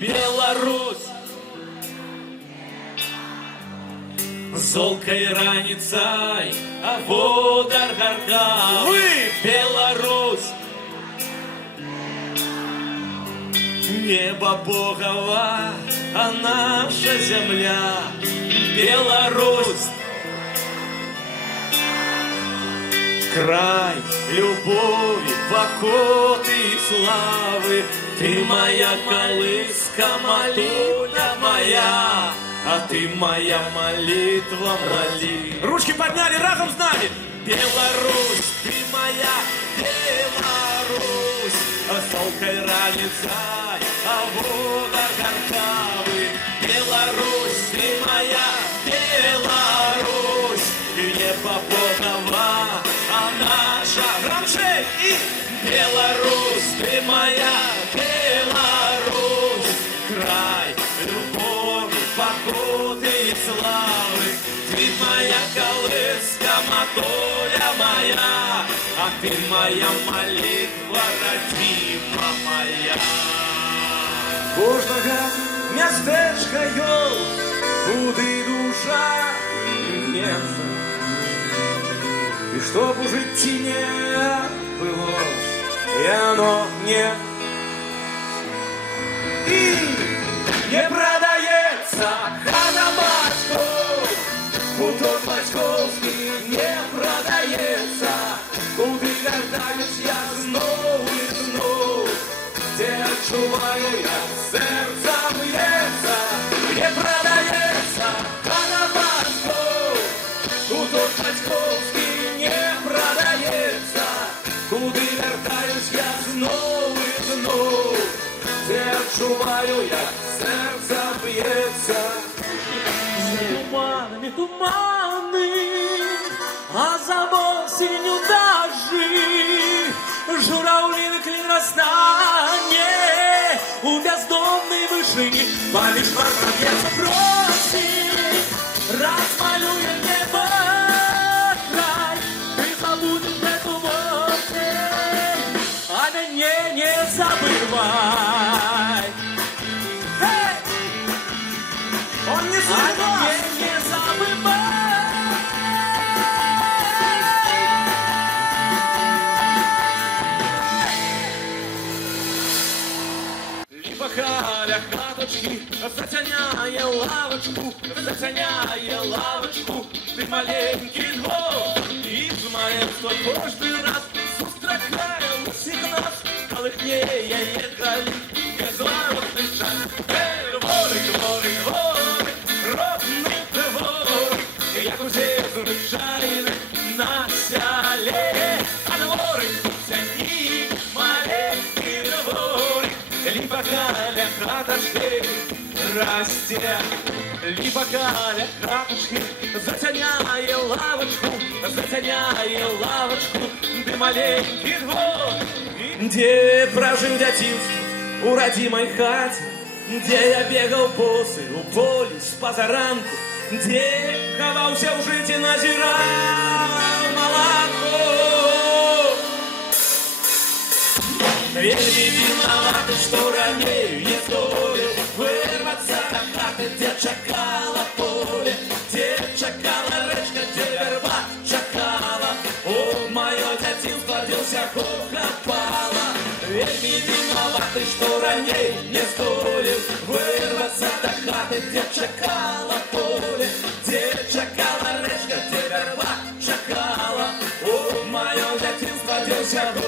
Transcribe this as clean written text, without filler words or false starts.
Беларусь золкой раніцай, а водар гаркавы. Беларусь небо Богова, а наша земля. Беларусь край любови, покоты и славы. Ты моя колыска, молитва моя, а ты моя молитва, моли. Ручки подняли, разом с нами. Беларусь, ты моя Беларусь, золкой раніцай, а вода гаркавы. Беларусь, ты моя Беларусь, небо Богова, а наша громче. И Беларусь, ты моя Беларусь, край любови, покоты и славы. Ты моя колыска, матуля моя, а ты моя молитва, родима моя. Кожнага мястэчка ёсць, куды душа імкнецца. І чтоб у жыцці не адбылось, і оно не. І не прадаецца хата бацькоў, хутор бацькоўскі не прадаецца, куды вяртаюсь я зноў і зноў, дзе адчуваю, як сэрца б'ецца. Не прадаецца хата бацькоў, хутор бацькоўскі не прадаецца, куды вяртаюсь я зноў і зноў, дзе адчуваю, як сэрца б'ецца. Туманы, туманы, а за осенью дожди, журавлиный клин растане у бездомной вышине. Помеж паркетов просит, размалюя небо край, ты забудешь эту осень, а меня не забывай. Он не А меня не забывай. Либо халя хаточки, затяняя лавочку, ты маленький двор, из маленства каждый раз сустракая усіх нас, колыхнея ехали, без лавочный шаг. Дворик, родный дворик, як усе звичайно на селе, а дворик сяні, маленький дворик, либо каля хаточки расте, либо каля хаточки, затяняя лавочку, ты маленький двор, где прожил дзяцінства у родимой хате, где я бегал босы у полі з пазаранку, где хаваўся ў жыце, назіраў малако. Вельмі вінаваты, што раней не здолеў вырвацца на хаты, где чакала поле, где чакала рэчка, где вярба чакала. О, маё дзяцінства, дзе ўсяго хапала. Вельмі вінаваты, што раней не здолеў вырвацца на хаты, где чакала поле, где чакала рэчка, где вярба чакала. О, маё дзяцінства, дзе ўсяго